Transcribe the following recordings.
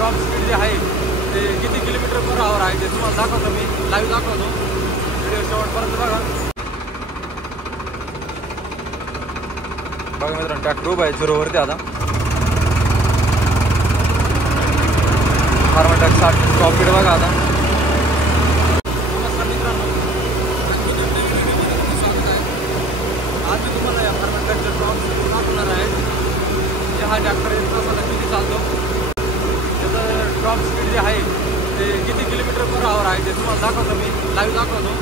Top speed जे आहे ते किती किलोमीटर पर आवर आहे ते तुम्हाला दाखवतो, मी लाईव्ह दाखवतो. व्हिडिओ शेवटपर्यंत बघा. बघा मित्रांनो, ट्रॅक्टर उभा आहे 0वरती आता. फार्मा ट्रॅक 60 टॉप स्पीड बघा आता. नमस्कार मित्रांनो, आज मी तुम्हाला या फार्मा ट्रॅकचा टॉप स्पीड दाखवणार आहे. जे हा ट्रॅक्टर एक तासाला किती चालतो, त्याचं टॉप स्पीड जे आहे ते किती किलोमीटर पर आवर आहे ते तुम्हाला दाखवतो, मी लाईव्ह दाखवतो.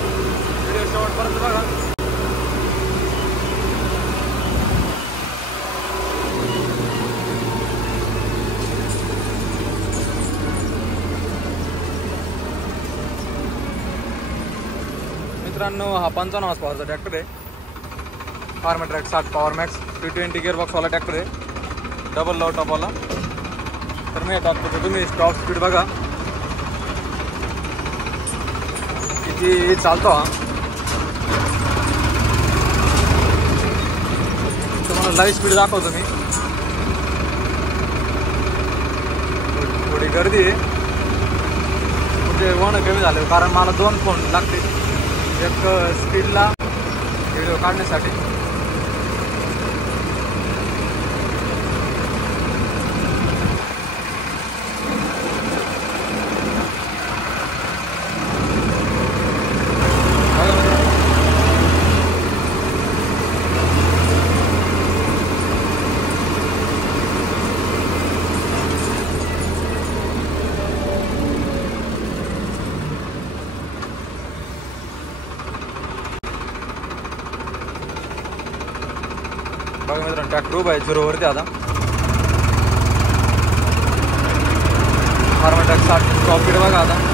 व्हिडिओ शेवटपर्यंत बघा. मित्रांनो, हा 55 हॉर्स पॉवरचा ट्रॅक्टर आहे. Farmtrac 60 power max T20 गिअरबॉक्सवाला ट्रॅक्टर आहे, डबल लॉ टॉपवाला. तर मी टाकतो, तुम्ही टॉप स्पीड बघा किती चालतो. हा तुम्हाला लाईव्ह स्पीड दाखवतो मी. थोडी गर्दी आहे म्हणजे वाहनं कमी झाले, कारण मला 2 फोन लागते, एक स्पीडला व्हिडिओ काढण्यासाठी. बघा मित्रांनो, ट्रॅक्टर उभा आहे 0वरती आता. फार्मा ट्रॅक 60 टॉप स्पीड बघा आता.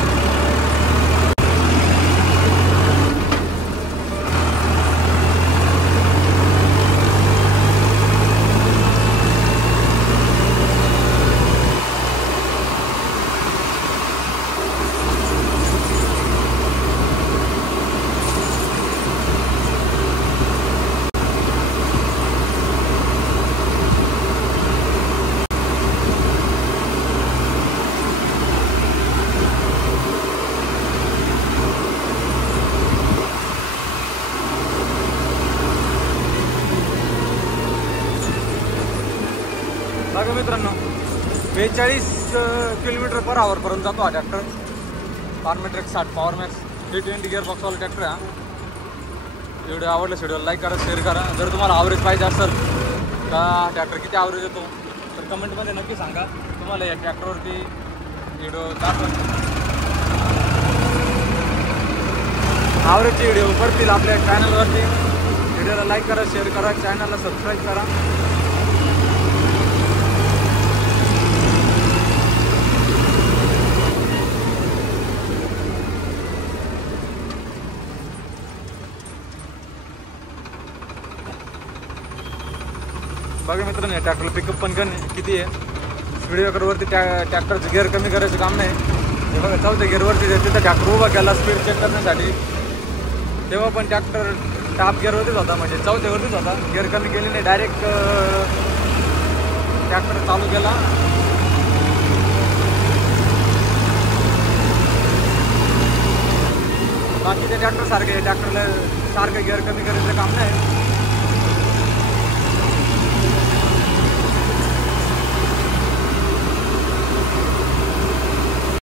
बघा मित्रांनो, 42 किलोमीटर पर आवर पर्यंत जातो हा tractor. Farmtrac 60 power max T20 गिअरबॉक्सवाला ट्रॅक्टर आहे हा. व्हिडिओ आवडला व्हिडिओला लाईक करा, शेअर करा. जर तुम्हाला ॲव्हरेज पाहिजे असेल का ट्रॅक्टर किती ॲव्हरेज येतो तर कमेंटमध्ये नक्की सांगा. तुम्हाला या ट्रॅक्टरवरती व्हिडिओ दाखवतो. ॲव्हरेजचे व्हिडिओ करतील आपल्या चॅनलवरती. व्हिडिओला लाईक करा, शेअर करा, चॅनलला सबस्क्राईब करा. बघा मित्रांनो, ट्रॅक्टरला पिकअप पण किती आहे. स्पीड ट्रॅक्टरचं गिअर कमी करायचं काम नाही. हे बघा, 4थ्या गिअरवरती तिथं ट्रॅक्टर उभा केला स्पीड चेक करण्यासाठी. तेव्हा पण ट्रॅक्टर टॉप गिअरवरतीच होता, म्हणजे 4थ्यावरतीच होता. गिअर कमी केली नाही, डायरेक्ट ट्रॅक्टर चालू केला. बाकीचे ट्रॅक्टर सारखे, ट्रॅक्टरला सारखं गिअर कमी करायचं काम नाही.